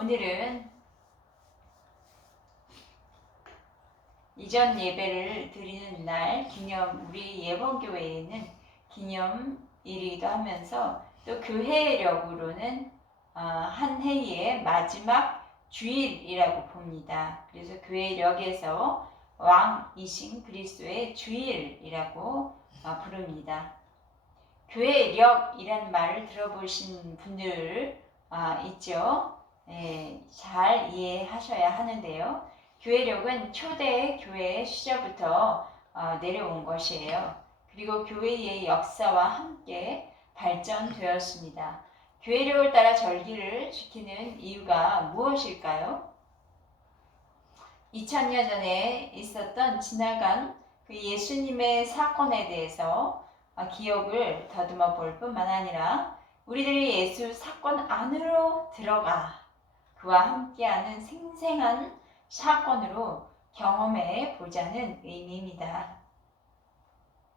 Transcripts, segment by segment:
오늘은 이전 예배를 드리는 날 우리 예번교회에는 기념일이기도 하면서 또 교회력으로는 한 해의 마지막 주일이라고 봅니다. 그래서 교회력에서 왕이신 그리스도의 주일이라고 부릅니다. 교회력이라는 말을 들어보신 분들 있죠? 잘 이해하셔야 하는데요. 교회력은 초대 교회 시절부터 내려온 것이에요. 그리고 교회의 역사와 함께 발전되었습니다. 교회력을 따라 절기를 지키는 이유가 무엇일까요? 2000년 전에 있었던 지나간 그 예수님의 사건에 대해서 기억을 더듬어 볼 뿐만 아니라 우리들이 예수 사건 안으로 들어가 그와 함께하는 생생한 사건으로 경험해 보자는 의미입니다.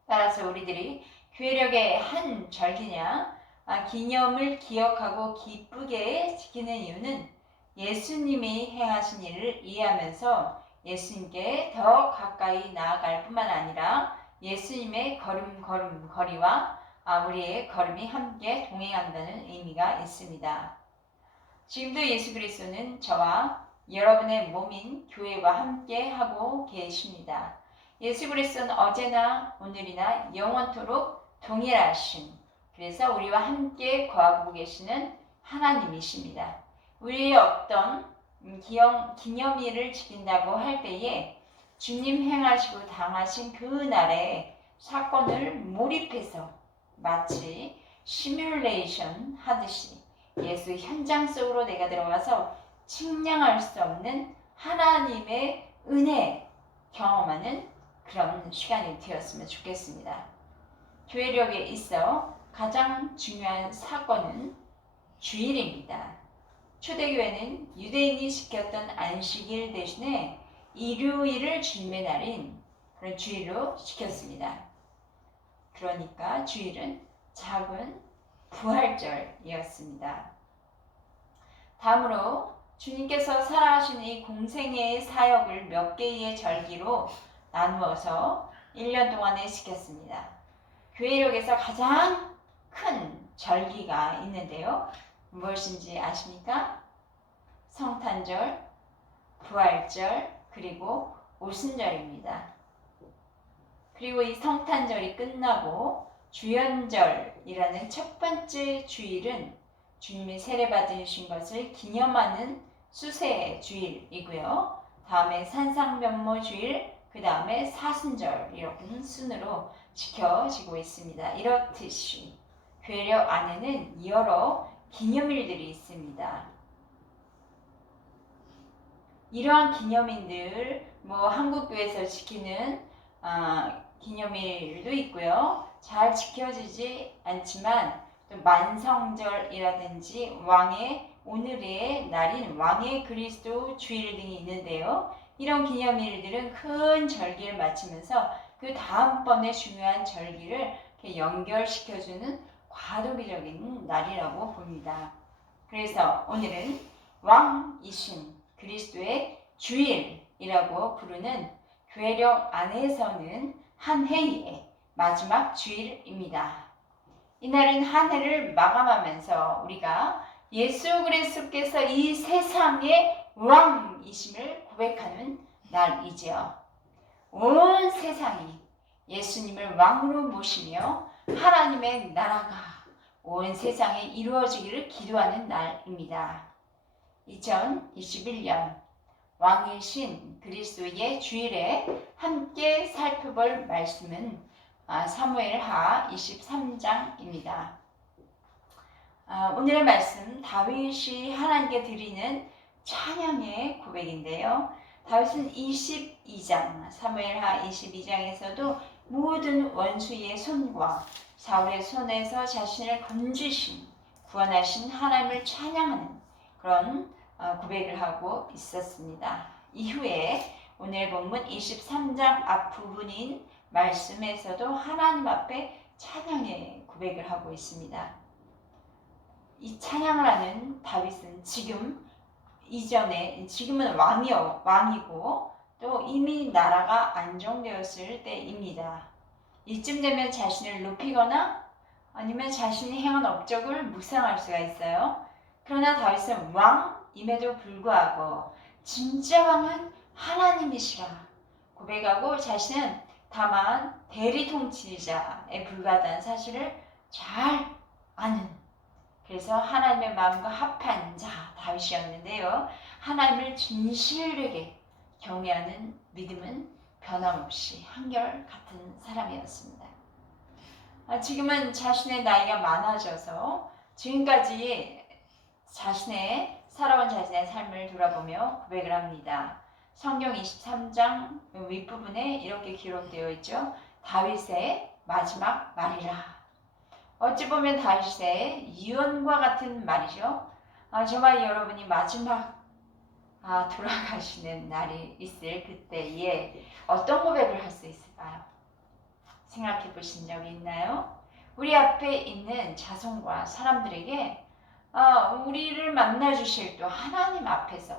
따라서 우리들이 교회력의 한 절기냐 기념을 기억하고 기쁘게 지키는 이유는 예수님이 행하신 일을 이해하면서 예수님께 더 가까이 나아갈 뿐만 아니라 예수님의 걸음걸이와 우리의 걸음이 함께 동행한다는 의미가 있습니다. 지금도 예수 그리스도는 저와 여러분의 몸인 교회와 함께 하고 계십니다. 예수 그리스도는 어제나 오늘이나 영원토록 동일하신, 그래서 우리와 함께 거하고 계시는 하나님이십니다. 우리의 어떤 기념일을 지킨다고 할 때에 주님 행하시고 당하신 그 날의 사건을 몰입해서 마치 시뮬레이션 하듯이 예수 현장 속으로 내가 들어가서 측량할 수 없는 하나님의 은혜 경험하는 그런 시간이 되었으면 좋겠습니다. 교회력에 있어 가장 중요한 사건은 주일입니다. 초대교회는 유대인이 지켰던 안식일 대신에 일요일을 주님의 날인 그런 주일로 지켰습니다. 그러니까 주일은 작은 부활절이었습니다. 다음으로 주님께서 살아가신 이 공생애의 사역을 몇 개의 절기로 나누어서 1년 동안에 지켰습니다. 교회력에서 가장 큰 절기가 있는데요. 무엇인지 아십니까? 성탄절, 부활절, 그리고 오순절입니다. 그리고 이 성탄절이 끝나고 주연절이라는 첫 번째 주일은 주님이 세례받으신 것을 기념하는 수세 주일이고요. 다음에 산상변모 주일, 그 다음에 사순절 이런 순으로 지켜지고 있습니다. 이렇듯이 교회력 안에는 여러 기념일들이 있습니다. 이러한 기념일들, 한국교회에서 지키는 기념일도 있고요. 잘 지켜지지 않지만 또 만성절이라든지 오늘의 날인 왕의 그리스도 주일 등이 있는데요. 이런 기념일들은 큰 절기를 마치면서 그 다음번에 중요한 절기를 이렇게 연결시켜주는 과도기적인 날이라고 봅니다. 그래서 오늘은 왕이신 그리스도의 주일이라고 부르는 교회력 안에서는 한 해의 마지막 주일입니다. 이날은 한 해를 마감하면서 우리가 예수 그리스도께서 이 세상의 왕이심을 고백하는 날이지요. 온 세상이 예수님을 왕으로 모시며 하나님의 나라가 온 세상에 이루어지기를 기도하는 날입니다. 2021년 왕이신 그리스도의 주일에 함께 살펴볼 말씀은 사무엘하 23장입니다. 오늘의 말씀 다윗이 하나님께 드리는 찬양의 고백인데요. 다윗은 22장 사무엘하 22장에서도 모든 원수의 손과 사울의 손에서 자신을 건지신 구원하신 하나님을 찬양하는 그런 고백을 하고 있었습니다. 이후에 오늘 본문 23장 앞부분인 말씀에서도 하나님 앞에 찬양의 고백을 하고 있습니다. 이 찬양을 하는 다윗은 지금 이전에 지금은 왕이고 또 이미 나라가 안정되었을 때입니다. 이쯤 되면 자신을 높이거나 아니면 자신이 행한 업적을 묵상할 수가 있어요. 그러나 다윗은 왕임에도 불구하고 진짜 왕은 하나님이시라 고백하고 자신은 다만 대리 통치자에 불과하다는 사실을 잘 아는, 그래서 하나님의 마음과 합한 자 다윗이었는데요. 하나님을 진실되게 경외하는 믿음은 변함없이 한결같은 사람이었습니다. 지금은 자신의 나이가 많아져서 지금까지 살아온 자신의 삶을 돌아보며 고백을 합니다. 성경 23장 윗부분에 이렇게 기록되어 있죠. 다윗의 마지막 말이라. 어찌 보면 다윗의 유언과 같은 말이죠. 정말 여러분이 마지막 돌아가시는 날이 있을 그때에 어떤 고백을 할 수 있을까요? 생각해 보신 적이 있나요? 우리 앞에 있는 자손과 사람들에게 우리를 만나 주실 또 하나님 앞에서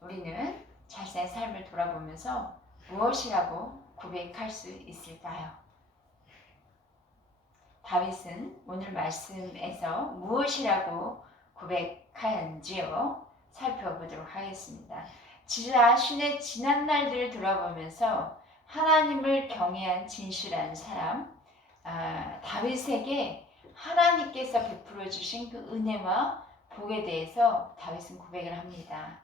우리는 자신의 삶을 돌아보면서 무엇이라고 고백할 수 있을까요? 다윗은 오늘 말씀에서 무엇이라고 고백하였는지요? 살펴보도록 하겠습니다. 자신의 지난 날들을 돌아보면서 하나님을 경외한 진실한 사람 다윗에게 하나님께서 베풀어 주신 그 은혜와 복에 대해서 다윗은 고백을 합니다.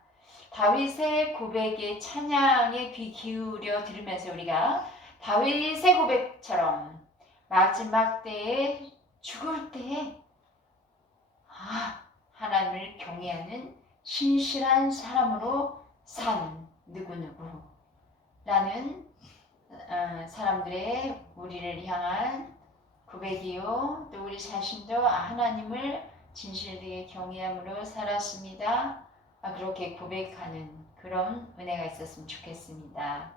다윗의 고백에 찬양에 귀 기울여 들으면서 우리가 다윗의 고백처럼 마지막 때에 죽을 때에 하나님을 경외하는 신실한 사람으로 산 누구누구라는 사람들의 우리를 향한 고백이요. 또 우리 자신도 하나님을 진실되게 경외함으로 살았습니다. 그렇게 고백하는 그런 은혜가 있었으면 좋겠습니다.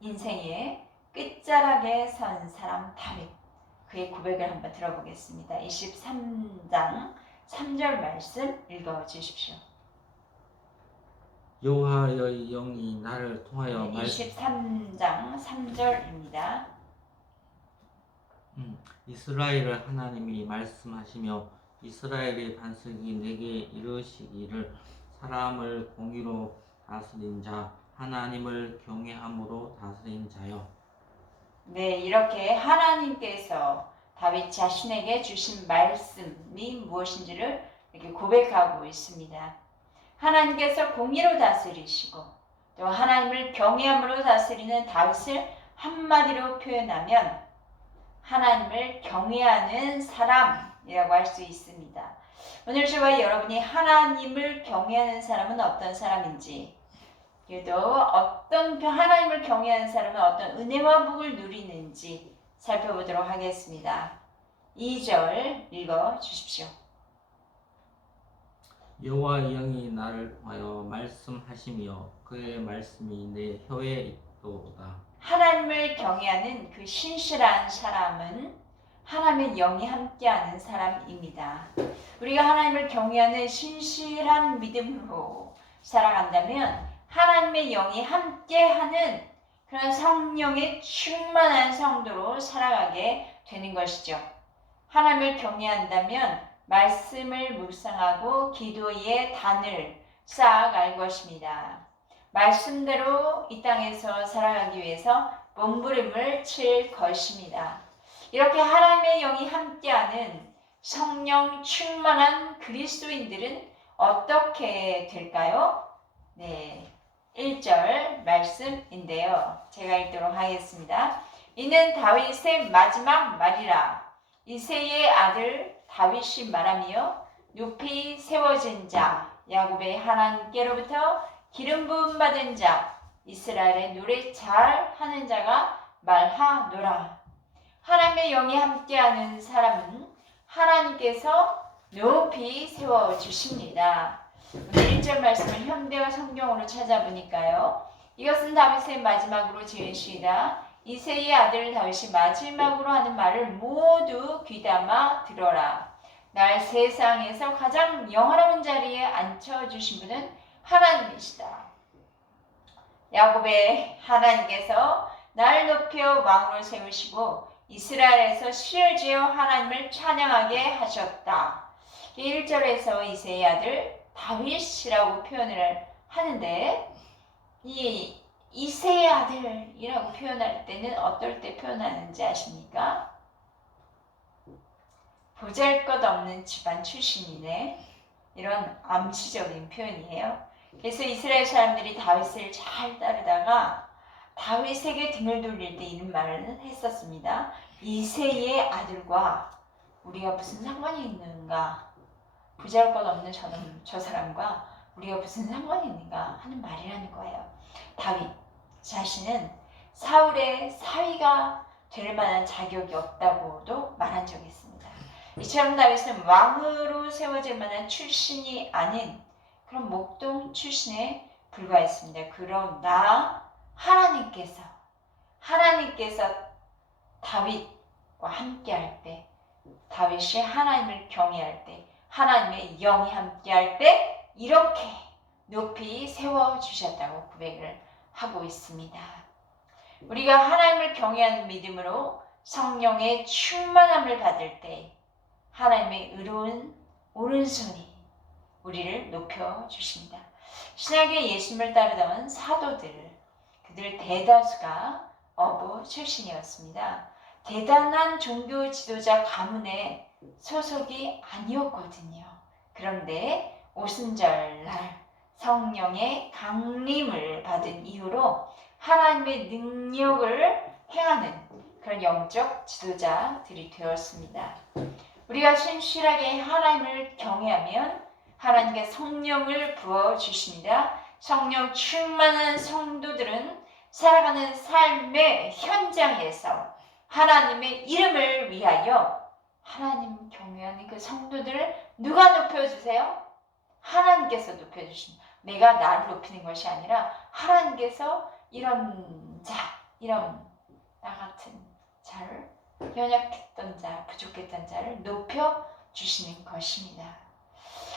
인생의 끝자락에 선 사람 다윗, 그의 고백을 한번 들어보겠습니다. 23장 3절 말씀 읽어주십시오. 여호와의 영이 나를 통하여 23장 3절입니다. 이스라엘의 하나님이 말씀하시며 이스라엘의 반석이 내게 이르시기를 사람을 공의로 다스린 자 하나님을 경외함으로 다스린 자요. 네, 이렇게 하나님께서 다윗 자신에게 주신 말씀이 무엇인지를 이렇게 고백하고 있습니다. 하나님께서 공의로 다스리시고 또 하나님을 경외함으로 다스리는 다윗을 한마디로 표현하면 하나님을 경외하는 사람이라고 할 수 있습니다. 오늘 저와 여러분이 하나님을 경외하는 사람은 어떤 사람인지, 또 하나님을 경외하는 사람은 어떤 은혜와 복을 누리는지 살펴보도록 하겠습니다. 2절 읽어 주십시오. 여호와의 영이 나를 통하여 말씀하시며 그의 말씀이 내 혀에 있도다. 하나님을 경외하는 그 신실한 사람은 하나님의 영이 함께하는 사람입니다. 우리가 하나님을 경외하는 신실한 믿음으로 살아간다면 하나님의 영이 함께하는 그런 성령의 충만한 성도로 살아가게 되는 것이죠. 하나님을 경외한다면 말씀을 묵상하고 기도의 단을 쌓아갈 것입니다. 말씀대로 이 땅에서 살아가기 위해서 몸부림을 칠 것입니다. 이렇게 하나님의 영이 함께하는 성령 충만한 그리스도인들은 어떻게 될까요? 네, 1절 말씀인데요. 제가 읽도록 하겠습니다. 이는 다윗의 마지막 말이라. 이새의 아들 다윗이 말하며 높이 세워진 자 야곱의 하나님께로부터 기름 부음 받은 자 이스라엘의 노래 잘 하는 자가 말하노라. 하나님의 영이 함께하는 사람은 하나님께서 높이 세워주십니다. 오늘 1절 말씀을 현대어 성경으로 찾아보니까요. 이것은 다윗의 마지막으로 지은 시이다. 이새의 아들 다윗이 마지막으로 하는 말을 모두 귀담아 들어라. 날 세상에서 가장 영화로운 자리에 위에 앉혀주신 분은 하나님이시다. 야곱의 하나님께서 나를 높여 왕으로 세우시고 이스라엘에서 시를 지어 하나님을 찬양하게 하셨다. 1절에서 이새의 아들 다윗이라고 표현을 하는데 이 이새의 아들이라고 표현할 때는 어떨 때 표현하는지 아십니까? 보잘것없는 집안 출신이네. 이런 암시적인 표현이에요. 그래서 이스라엘 사람들이 다윗을 잘 따르다가 다윗에게 등을 돌릴 때 이런 말을 했었습니다. 이새의 아들과 우리가 무슨 상관이 있는가? 보잘것없는 저 사람과 우리가 무슨 상관이 있는가 하는 말이라는 거예요. 다윗 자신은 사울의 사위가 될 만한 자격이 없다고도 말한 적이 있습니다. 이처럼 다윗은 왕으로 세워질 만한 출신이 아닌 그런 목동 출신에 불과했습니다. 그러나 하나님께서 다윗과 함께할 때, 다윗이 하나님을 경외할 때, 하나님의 영이 함께할 때 이렇게 높이 세워주셨다고 고백을 하고 있습니다. 우리가 하나님을 경외하는 믿음으로 성령의 충만함을 받을 때 하나님의 의로운 오른손이 우리를 높여주십니다. 신약의 예수님을 따르던 사도들, 그들 대다수가 어부 출신이었습니다. 대단한 종교 지도자 가문의 소속이 아니었거든요. 그런데 오순절날 성령의 강림을 받은 이후로 하나님의 능력을 행하는 그런 영적 지도자들이 되었습니다. 우리가 신실하게 하나님을 경외하면 하나님께 성령을 부어주십니다. 성령 충만한 성도들은 살아가는 삶의 현장에서 하나님의 이름을 위하여 하나님 경외하는 그 성도들을 누가 높여주세요? 하나님께서 높여주십니다. 내가 나를 높이는 것이 아니라 하나님께서 이런 나 같은 자를, 연약했던 자, 부족했던 자를 높여주시는 것입니다.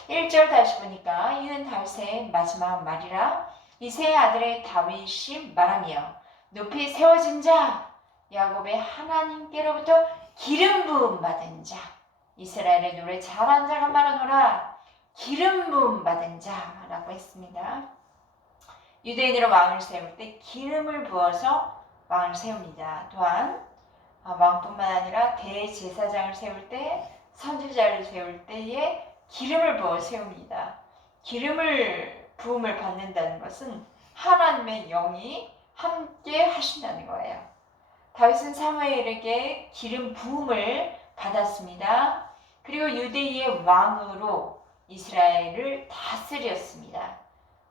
1절 다시 보니까 이는 다윗의 마지막 말이라 이새의 아들의 다윗이 말하며 높이 세워진 자 야곱의 하나님께로부터 기름 부음 받은 자 이스라엘의 노래 잘한 자가 말하노라 기름 부음 받은 자라고 했습니다. 유대인으로 왕을 세울 때 기름을 부어서 왕을 세웁니다. 또한 왕뿐만 아니라 대제사장을 세울 때 선지자를 세울 때에 기름을 부어 세웁니다. 기름을 부음을 받는다는 것은 하나님의 영이 함께 하신다는 거예요. 다윗은 사무엘에게 기름 부음을 받았습니다. 그리고 유대의 왕으로 이스라엘을 다스렸습니다.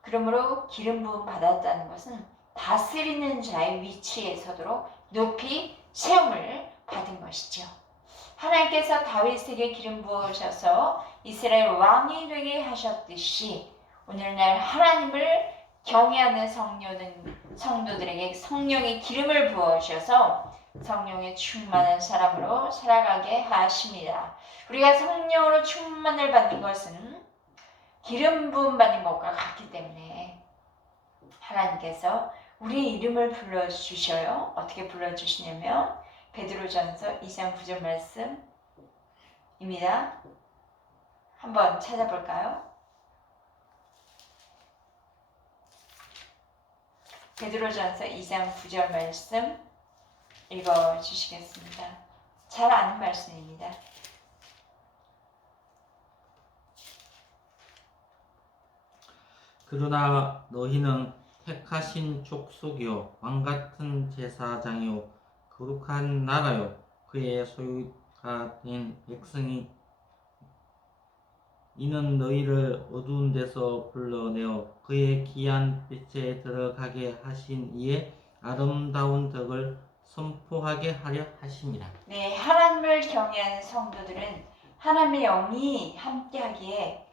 그러므로 기름 부음 받았다는 것은 다스리는 자의 위치에 서도록 높이 세움을 받은 것이죠. 하나님께서 다윗에게 기름 부으셔서 이스라엘 왕이 되게 하셨듯이 오늘날 하나님을 경외하는 성도들에게 성령의 기름을 부어주셔서 성령의 충만한 사람으로 살아가게 하십니다. 우리가 성령으로 충만을 받는 것은 기름 부음 받는 것과 같기 때문에 하나님께서 우리의 이름을 불러주셔요. 어떻게 불러주시냐면 베드로전서 2장 9절 말씀입니다. 한번 찾아볼까요? 베드로전서 2장 9절 말씀 읽어주시겠습니다. 잘 아는 말씀입니다. 그러나 너희는 택하신 족속이요 왕같은 제사장이요 거룩한 나라요 그의 소유가 된 백성이 이는 너희를 어두운 데서 불러내어 그의 귀한 빛에 들어가게 하신 이의 아름다운 덕을 선포하게 하려 하심이라. 네, 하나님을 경외하는 성도들은 하나님의 영이 함께하기에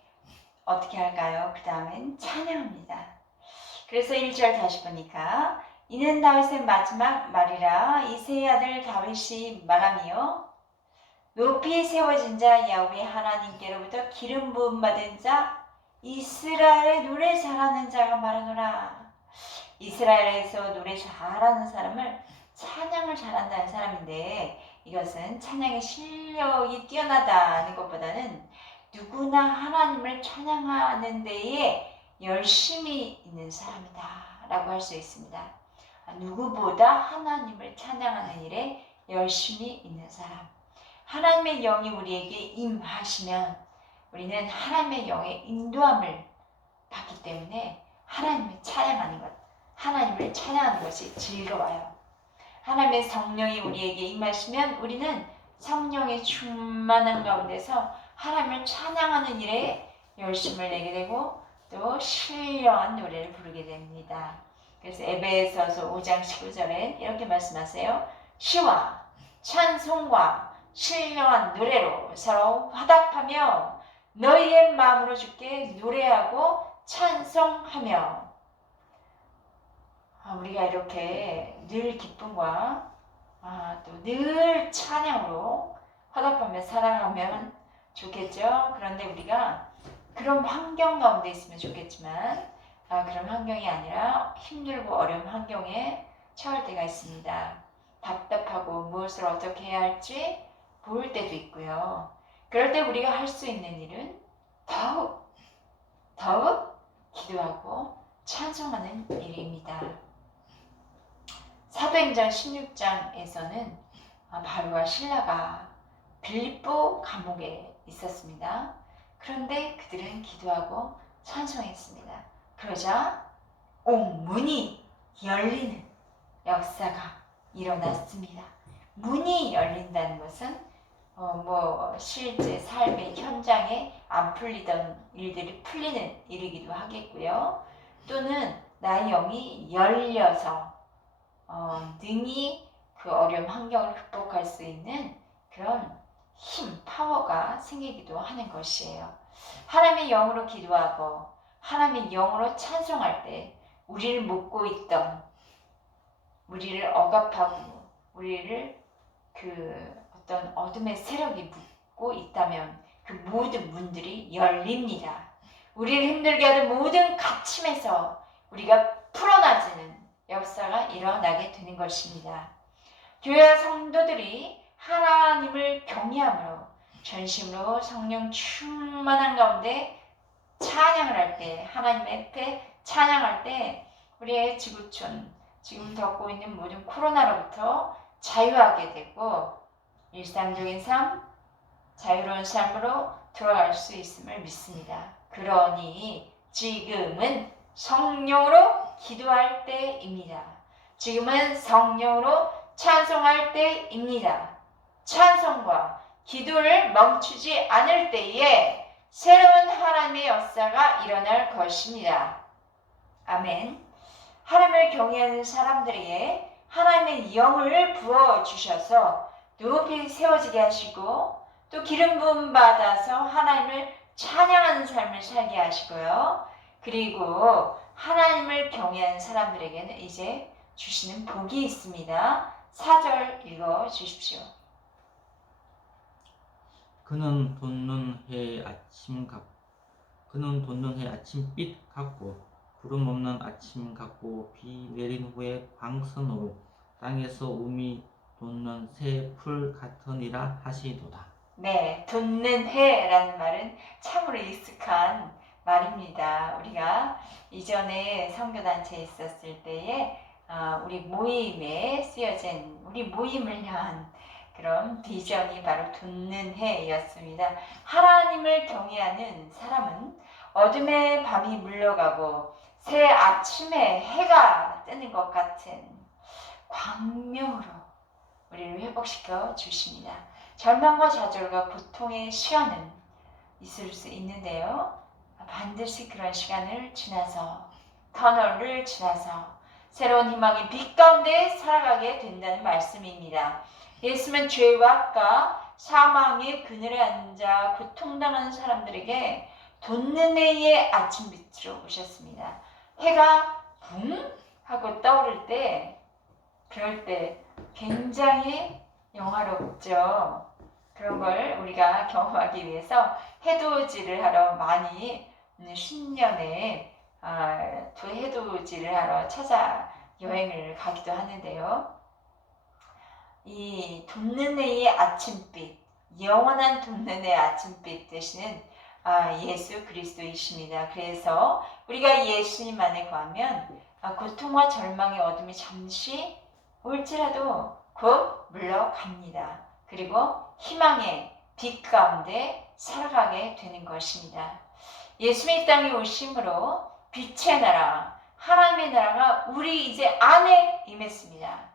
어떻게 할까요? 그 다음엔 찬양합니다. 그래서 1절 다시 보니까 이는 다윗의 마지막 말이라 이새의 아들 다윗이 말하며 높이 세워진 자 야훼 하나님께로부터 기름 부음 받은 자 이스라엘에 노래 잘하는 자가 말하노라. 이스라엘에서 노래 잘하는 사람을 찬양을 잘한다는 사람인데, 이것은 찬양의 실력이 뛰어나다는 것보다는 누구나 하나님을 찬양하는 데에 열심히 있는 사람이다 라고 할 수 있습니다. 누구보다 하나님을 찬양하는 일에 열심히 있는 사람. 하나님의 영이 우리에게 임하시면 우리는 하나님의 영의 인도함을 받기 때문에 하나님을 찬양하는 것, 하나님을 찬양하는 것이 즐거워요. 하나님의 성령이 우리에게 임하시면 우리는 성령의 충만한 가운데서 하나님을 찬양하는 일에 열심을 내게 되고 또 신령한 노래를 부르게 됩니다. 그래서 에베소서 5장 19절에 이렇게 말씀하세요. 시와 찬송과 신령한 노래로 서로 화답하며 너희의 마음으로 주께 노래하고 찬송하며. 우리가 이렇게 늘 기쁨과 또 늘 찬양으로 화답하며 살아가면 좋겠죠. 그런데 우리가 그런 환경 가운데 있으면 좋겠지만 그런 환경이 아니라 힘들고 어려운 환경에 처할 때가 있습니다. 답답하고 무엇을 어떻게 해야 할지 모를 때도 있고요. 그럴 때 우리가 할 수 있는 일은 더욱 기도하고 찬송하는 일입니다. 사도행전 16장에서는 바울과 실라가 빌립보 감옥에 있었습니다. 그런데 그들은 기도하고 찬송했습니다. 그러자 온 문이 열리는 역사가 일어났습니다. 문이 열린다는 것은 실제 삶의 현장에 안 풀리던 일들이 풀리는 일이기도 하겠고요. 또는 나의 영이 열려서 능히 그 어려운 환경을 극복할 수 있는 그런 힘, 파워가 생기기도 하는 것이에요. 하나님의 영으로 기도하고 하나님의 영으로 찬송할 때 우리를 묶고 있던, 우리를 억압하고 우리를 어떤 어둠의 세력이 묶고 있다면 그 모든 문들이 열립니다. 우리를 힘들게 하는 모든 갇힘에서 우리가 풀어나지는 역사가 일어나게 되는 것입니다. 교회와 성도들이 하나님을 경외함으로 전심으로 성령 충만한 가운데 찬양을 할 때, 하나님 앞에 찬양할 때 우리의 지구촌, 지금 겪고 있는 모든 코로나로부터 자유하게 되고 일상적인 삶, 자유로운 삶으로 돌아갈 수 있음을 믿습니다. 그러니 지금은 성령으로 기도할 때입니다. 지금은 성령으로 찬송할 때입니다. 찬송과 기도를 멈추지 않을 때에 새로운 하나님의 역사가 일어날 것입니다. 아멘. 하나님을 경외하는 사람들에게 하나님의 영을 부어주셔서 높이 세워지게 하시고 또 기름 부음 받아서 하나님을 찬양하는 삶을 살게 하시고요. 그리고 하나님을 경외하는 사람들에게는 이제 주시는 복이 있습니다. 4절 읽어 주십시오. 그는 돋는 해 아침빛 같고 구름 없는 아침 같고 비 내린 후에 광선으로 땅에서 우미 돋는 새 풀 같으니라 하시도다. 네, 돋는 해라는 말은 참으로 익숙한 말입니다. 우리가 이전에 선교단체에 있었을 때에 우리 모임에 쓰여진 우리 모임을 향한 그런 비전이 바로 돋는 해였습니다. 하나님을 경외하는 사람은 어둠의 밤이 물러가고 새 아침에 해가 뜨는 것 같은 광명으로 우리를 회복시켜 주십니다. 절망과 좌절과 고통의 시간은 있을 수 있는데요. 반드시 그런 시간을 지나서 터널을 지나서 새로운 희망의 빛 가운데 살아가게 된다는 말씀입니다. 예수님은 죄와 악과 사망의 그늘에 앉아 고통당하는 사람들에게 돋는 해의 아침빛으로 오셨습니다. 해가 붕 하고 떠오를 때 그럴 때 굉장히 영화롭죠. 그런 걸 우리가 경험하기 위해서 해돋이를 하러 많이 신년에 해돋이를 하러 찾아 여행을 가기도 하는데요. 이 돋는해의 아침빛, 영원한 돋는해의 아침빛 되시는 예수 그리스도이십니다. 그래서 우리가 예수님 안에 거하면 고통과 절망의 어둠이 잠시 올지라도 곧 물러갑니다. 그리고 희망의 빛 가운데 살아가게 되는 것입니다. 예수님의 땅에 오심으로 빛의 나라, 하나님의 나라가 우리 이제 안에 임했습니다.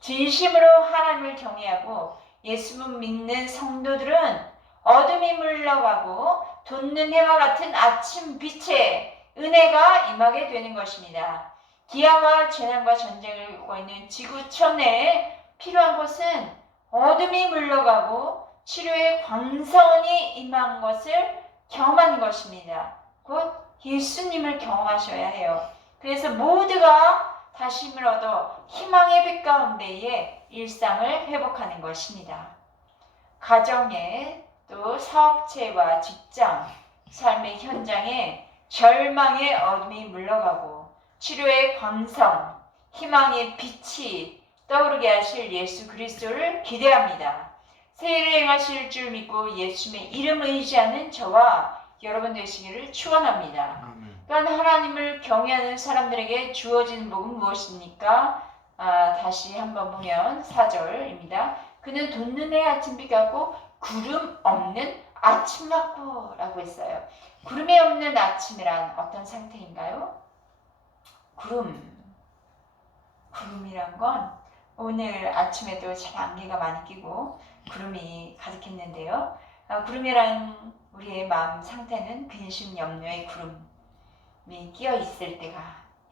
진심으로 하나님을 경외하고 예수를 믿는 성도들은 어둠이 물러가고 돋는 해와 같은 아침 빛의 은혜가 임하게 되는 것입니다. 기아와 재난과 전쟁을 겪고 있는 지구촌에 필요한 것은 어둠이 물러가고 치료의 광선이 임한 것을 경험하는 것입니다. 곧 예수님을 경험하셔야 해요. 그래서 모두가 다시 힘을 얻어 희망의 빛 가운데에 일상을 회복하는 것입니다. 가정에 또 사업체와 직장, 삶의 현장에 절망의 어둠이 물러가고 치료의 광선, 희망의 빛이 떠오르게 하실 예수 그리스도를 기대합니다. 새해를 행하실 줄 믿고 예수님의 이름을 의지하는 저와 여러분 되시기를 축원합니다. 그러니까 하나님을 경외하는 사람들에게 주어지는 복은 무엇입니까? 다시 한번 보면 4절입니다. 그는 돋는 해 아침빛 같고 구름 없는 아침 같고 라고 했어요. 구름이 없는 아침이란 어떤 상태인가요? 구름이란 건 오늘 아침에도 참 안개가 많이 끼고 구름이 가득했는데요. 구름이란 우리의 마음 상태는 근심 염려의 구름이 끼어 있을 때가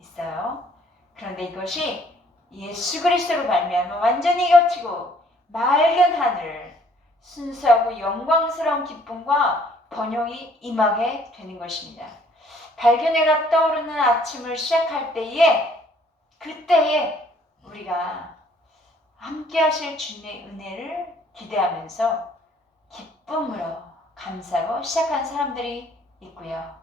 있어요. 그런데 이것이 예수 그리스도로 말미암아 완전히 겹치고 맑은 하늘, 순수하고 영광스러운 기쁨과 번영이 임하게 되는 것입니다. 밝은 해가 떠오르는 아침을 시작할 때에 그때에 우리가 함께 하실 주님의 은혜를 기대하면서 기쁨으로 감사하고 시작한 사람들이 있고요.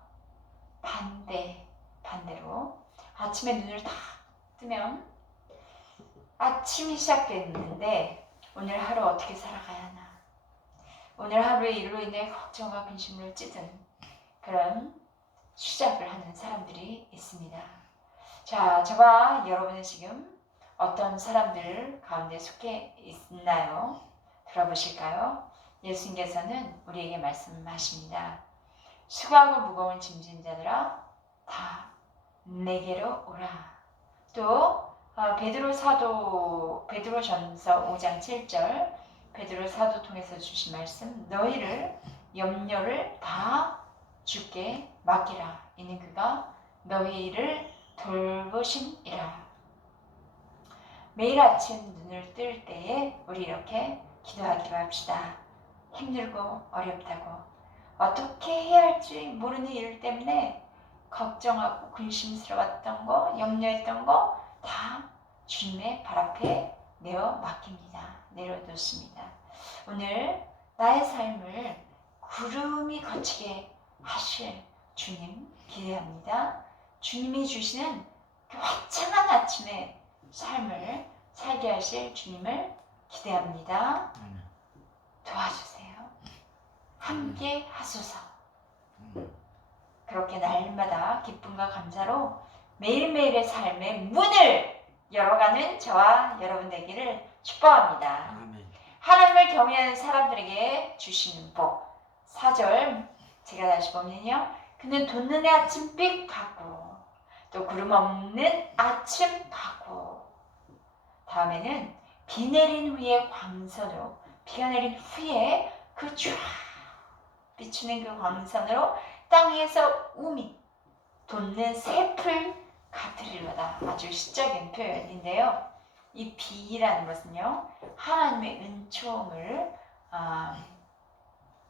반대로 아침에 눈을 딱 뜨면 아침이 시작됐는데 오늘 하루 어떻게 살아가야 하나, 오늘 하루의 일로 인해 걱정과 근심을 찌든 그런 시작을 하는 사람들이 있습니다. 자, 저와 여러분은 지금 어떤 사람들 가운데 속해 있나요? 들어보실까요? 예수님께서는 우리에게 말씀하십니다. 수고하고 무거운 짐진 자들아 다 내게로 오라. 또 베드로전서 5장 7절 베드로 사도 통해서 주신 말씀, 너희를 염려를 다 주께 맡기라. 이는 그가 너희를 돌보심이라. 매일 아침 눈을 뜰 때에 우리 이렇게 기도하기로 합시다. 힘들고 어렵다고 어떻게 해야 할지 모르는 일 때문에 걱정하고 근심스러웠던 거, 염려했던 거 다 주님의 발 앞에 내려놓습니다. 오늘 나의 삶을 구름이 거치게 하실 주님 기대합니다. 주님이 주시는 그 화창한 아침에 삶을 살게 하실 주님을 기대합니다. 도와주세요. 함께 하소서. 그렇게 날마다 기쁨과 감사로 매일매일의 삶의 문을 열어가는 저와 여러분 되기를 축복합니다. 하나님을 경외하는 사람들에게 주시는 복. 4절 제가 다시 보면요. 그는 돋는 해 아침빛 같고 또 구름 없는 아침 같고, 다음에는 비 내린 후에 광선으로, 비가 내린 후에 그 쫙 비추는 그 광선으로 땅에서 우미 돋는 새풀 같으리로다. 아주 시적인 표현인데요. 이 비라는 것은요, 하나님의 은총을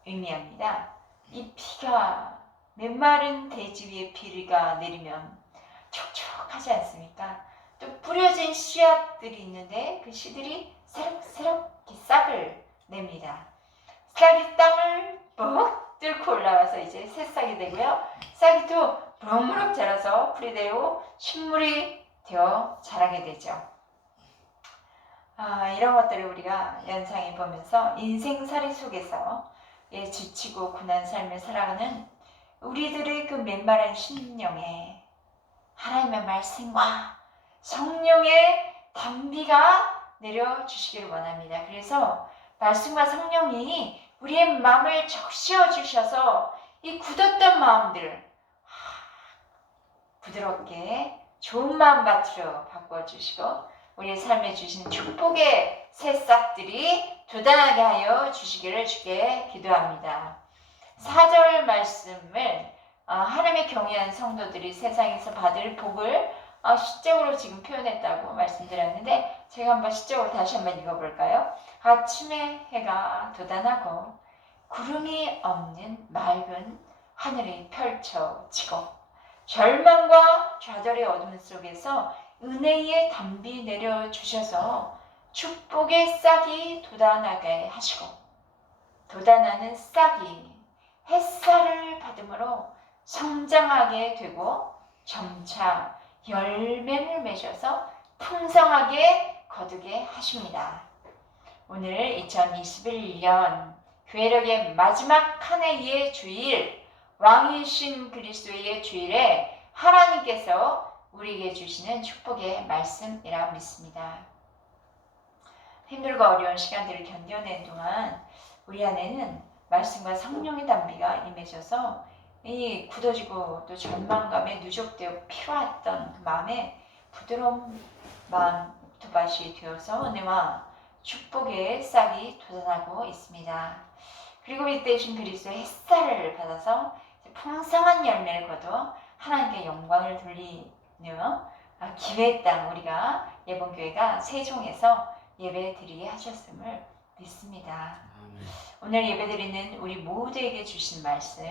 의미합니다. 이 비가 메마른 대지 위에 비가 내리면 촉촉하지 않습니까? 또 뿌려진 씨앗들이 있는데 그 씨들이 새록새록 싹을 냅니다. 싹이 땅을 뻑 뚫고 올라와서 이제 새싹이 되고요. 싹이 또 무럭무럭 자라서 풀이 되고 식물이 되어 자라게 되죠. 이런 것들을 우리가 연상해 보면서 인생살이 속에서 지치고 고난 삶을 살아가는 우리들의 그 맨마른 심령에 하나님의 말씀과 성령의 단비가 내려주시기를 원합니다. 그래서 말씀과 성령이 우리의 마음을 적시어 주셔서 이 굳었던 마음들을 부드럽게 좋은 마음밭으로 바꿔주시고 우리의 삶에 주신 축복의 새싹들이 돋아나게 하여 주시기를 주께 기도합니다. 4절 말씀을 하나님의 경외한 성도들이 세상에서 받을 복을 시적으로 지금 표현했다고 말씀드렸는데 제가 한번 시적으로 다시 한번 읽어볼까요? 아침에 해가 돋아나고 구름이 없는 맑은 하늘이 펼쳐지고 절망과 좌절의 어둠 속에서 은혜의 담비 내려주셔서 축복의 싹이 돋아나게 하시고 돋아나는 싹이 햇살을 받음으로 성장하게 되고 점차 열매를 맺어서 풍성하게 거두게 하십니다. 오늘 2021년 교회력의 마지막 한 해의 주일 왕이신 그리스도의 주일에 하나님께서 우리에게 주시는 축복의 말씀이라 믿습니다. 힘들고 어려운 시간들을 견뎌낸 동안 우리 안에는 말씀과 성령의 담비가 임해져서 이 굳어지고 또 절망감에 누적되어 피로했던 그 마음에 부드러운 마음 옥토밭이 되어서 은혜와 축복의 싹이 돋아나고 있습니다. 그리고 이때 주신 그리스도의 햇살을 받아서 풍성한 열매를 거둬 하나님께 영광을 돌리는 기회의 땅 우리가 예본교회가 세종에서 예배드리게 하셨음을 믿습니다. 오늘 예배드리는 우리 모두에게 주신 말씀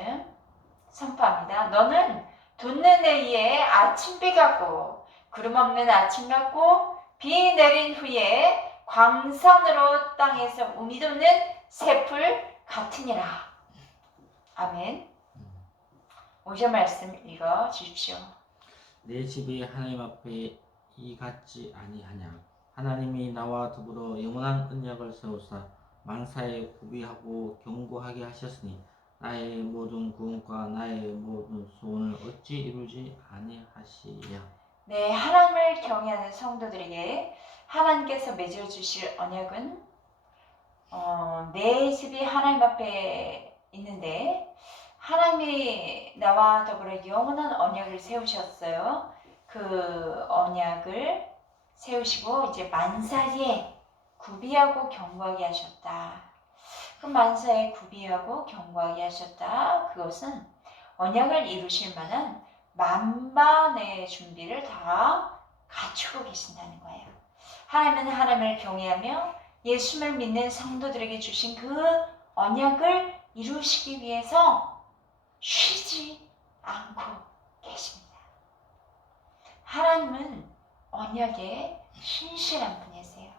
선포합니다. 너는 돋는 해에 아침비 같고 구름 없는 아침 같고 비 내린 후에 광선으로 땅에서 우미 돋는 새풀 같으니라. 아멘. 5절 말씀 읽어 주십시오. 내 집이 하나님 앞에 이 같지 아니하냐. 하나님이 나와 더불어 영원한 언약을 세우사 만사에 구비하고 경고하게 하셨으니 나의 모든 구원과 나의 모든 소원을 어찌 이루지 아니하시랴. 네, 하나님을 경외하는 성도들에게 하나님께서 맺어주실 언약은 내 집이 하나님 앞에 있는데 하나님이 나와 더불어 영원한 언약을 세우셨어요. 그 언약을 세우시고 이제 만사에 구비하고 경고하게 하셨다. 그 만사에 구비하고 경고하게 하셨다. 그것은 언약을 이루실 만한 만반의 준비를 다 갖추고 계신다는 거예요. 하나님은 하나님을 경외하며 예수를 믿는 성도들에게 주신 그 언약을 이루시기 위해서 쉬지 않고 계십니다. 하나님은 언약에 신실한 분이세요.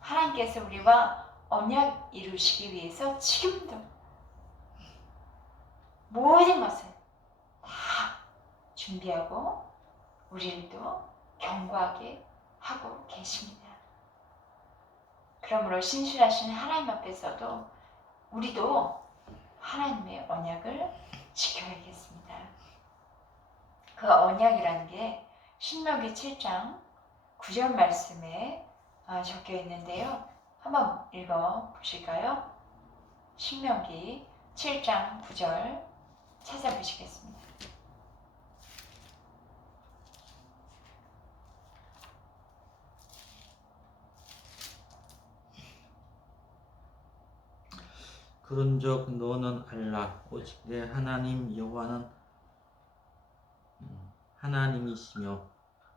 하나님께서 우리와 언약 이루시기 위해서 지금도 모든 것을 다 준비하고 우리를 또 경고하게 하고 계십니다. 그러므로 신실하신 하나님 앞에서도 우리도 하나님의 언약을 지켜야겠습니다. 그 언약이라는 게 신명기 7장 9절 말씀에 적혀 있는데요. 한번 읽어 보실까요? 신명기 7장 9절 찾아보시겠습니다. 그런즉 너는 알라 오직 내 하나님 여호와는 하나님이시며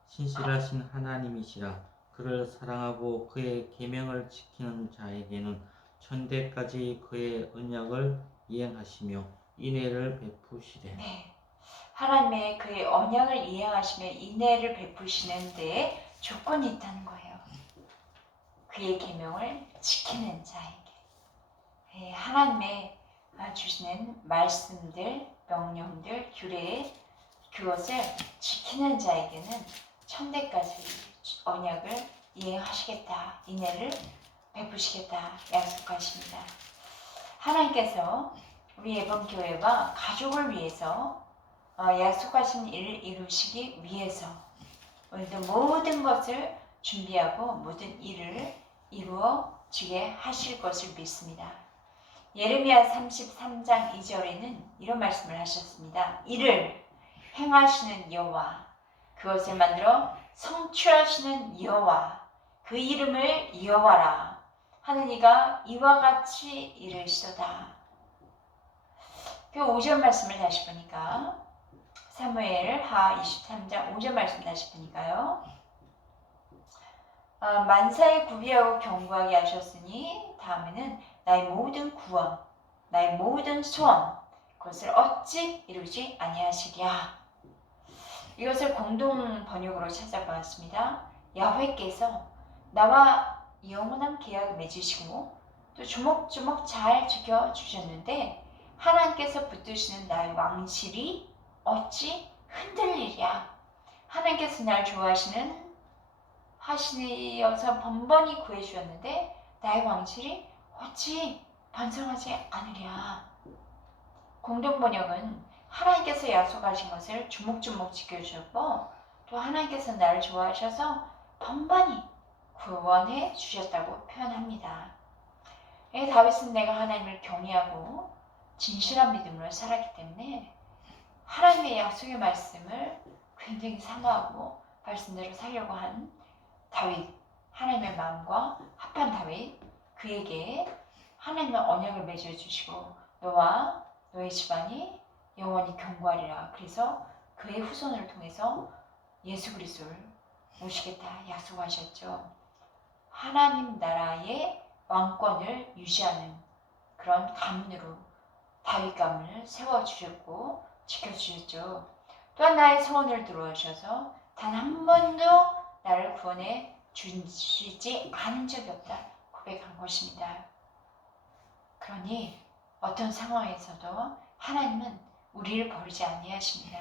신실하신 하나님이시라. 그를 사랑하고 그의 계명을 지키는 자에게는 천대까지 그의 언약을 이행하시며 인애를 베푸시되. 네, 하나님의 그의 언약을 이행하시며 인애를 베푸시는 데 조건이 있다는 거예요. 그의 계명을 지키는 자에게. 하나님의 주시는 말씀들, 명령들, 규례 그것을 지키는 자에게는 천대까지 언약을 이행하시겠다. 인애를 베푸시겠다. 약속하십니다. 하나님께서 우리 예번교회와 가족을 위해서 약속하신 일을 이루시기 위해서 오늘도 모든 것을 준비하고 모든 일을 이루어지게 하실 것을 믿습니다. 예레미야 33장 2절에는 이런 말씀을 하셨습니다. 이를 행하시는 여호와, 그것을 만들어 성취하시는 여호와, 그 이름을 여호와라 하는 이가 이와 같이 이르시도다. 그 5절 말씀을 다시 보니까 사무엘하 23장 5절 말씀 다시 보니까요. 만사에 구비하고 견고하게 하셨으니 다음에는 나의 모든 구원, 나의 모든 소원, 그것을 어찌 이루지 아니하시랴. 이것을 공동 번역으로 찾아보았습니다. 야훼께서 나와 영원한 계약을 맺으시고 또 조목조목 잘 지켜주셨는데 하나님께서 붙드시는 나의 왕실이 어찌 흔들리랴. 하나님께서 날 좋아하시는 하시어서 번번이 구해주셨는데 나의 왕실이 어찌 번성하지 않으랴. 공동번역은 하나님께서 약속하신 것을 주목주목 지켜주셨고 또 하나님께서 나를 좋아하셔서 번번이 구원해 주셨다고 표현합니다. 다윗은 내가 하나님을 경외하고 진실한 믿음으로 살았기 때문에 하나님의 약속의 말씀을 굉장히 사모하고 말씀대로 살려고 한 다윗, 하나님의 마음과 합한 다윗, 그에게 하나님의 언약을 맺어주시고 너와 너의 집안이 영원히 견고하리라. 그래서 그의 후손을 통해서 예수 그리스도를 모시겠다 약속하셨죠. 하나님 나라의 왕권을 유지하는 그런 가문으로 다윗 가문을 세워주셨고 지켜주셨죠. 또한 나의 소원을 들어오셔서 단 한 번도 나를 구원해 주시지 않은 적이 없다 고백한 것입니다. 그러니 어떤 상황에서도 하나님은 우리를 버리지 아니하십니다.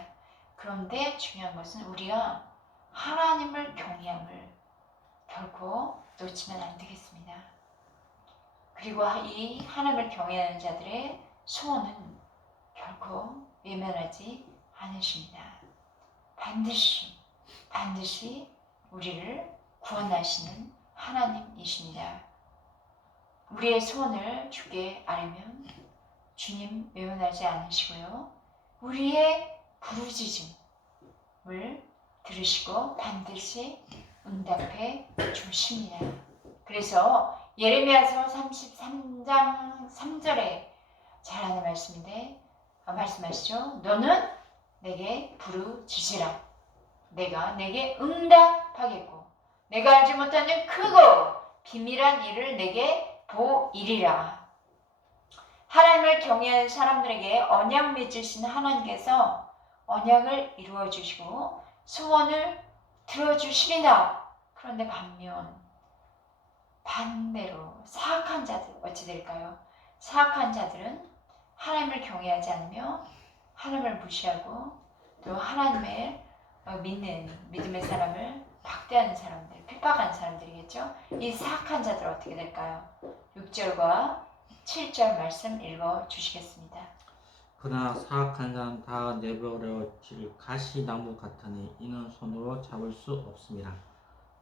그런데 중요한 것은 우리가 하나님을 경외함을 결코 놓치면 안 되겠습니다. 그리고 이 하나님을 경외하는 자들의 소원은 결코 외면하지 않으십니다. 반드시 우리를 구원하시는 하나님이십니다. 우리의 소원을 주께 아뢰면 주님 외면하지 않으시고요. 우리의 부르짖음을 들으시고 반드시 응답해 주십니다. 그래서 예레미야서 33장 3절에 잘 아는 말씀인데 말씀하시죠. 너는 내게 부르짖으라. 내가 내게 응답하겠고 내가 알지 못하는 크고 비밀한 일을 내게 보이리라. 하나님을 경외하는 사람들에게 언약 맺으신 하나님께서 언약을 이루어 주시고 소원을 들어주시리라. 그런데 반대로 사악한 자들 어찌 될까요? 사악한 자들은 하나님을 경외하지 않으며 하나님을 무시하고 또 하나님을 믿는 믿음의 사람을 박대하는 사람들, 핍박하는 사람들이겠죠. 이 사악한 자들 어떻게 될까요? 6절과 7절 말씀 읽어주시겠습니다. 그러나 사악한 자는 다 내버려질 가시나무 같으니 이는 손으로 잡을 수 없습니다.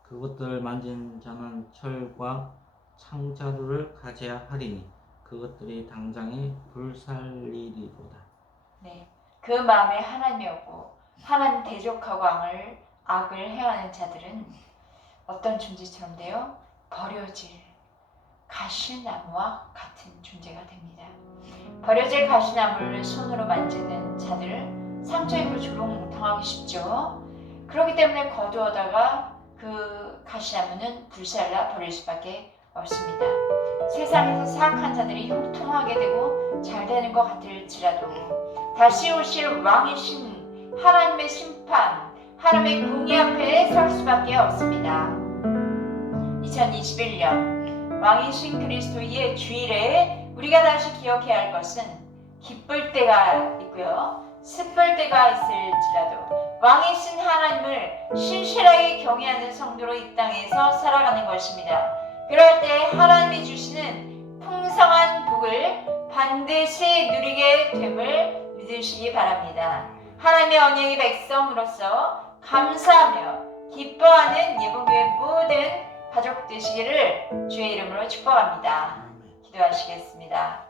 그것들을 만진 자는 철과 창자루를 가져야 하리니 그것들이 당장에 불살리리로다. 네, 그 마음에 하나님이 없고 하나님 대적하고 악을 행하는 자들은 어떤 존재처럼 돼요? 버려질 가시나무와 같은 존재가 됩니다. 버려질 가시나무를 손으로 만지는 자들 상처 입고 조롱당하기 쉽죠. 그렇기 때문에 거두어다가 그 가시나무는 불살라 버릴 수밖에 없습니다. 세상에서 사악한 자들이 형통하게 되고 잘 되는 것 같을지라도 다시 오실 왕이신 하나님의 심판, 하나님의 공의 앞에 설 수밖에 없습니다. 2021년 왕이신 그리스도의 주일에 우리가 다시 기억해야 할 것은 기쁠 때가 있고요. 슬플 때가 있을지라도 왕이신 하나님을 신실하게 경외하는 성도로 이 땅에서 살아가는 것입니다. 그럴 때 하나님이 주시는 풍성한 복을 반드시 누리게 됨을 믿으시기 바랍니다. 하나님의 언약의 백성으로서 감사하며 기뻐하는 예복교회 모든 가족 되시기를 주의 이름으로 축복합니다. 기도하시겠습니다.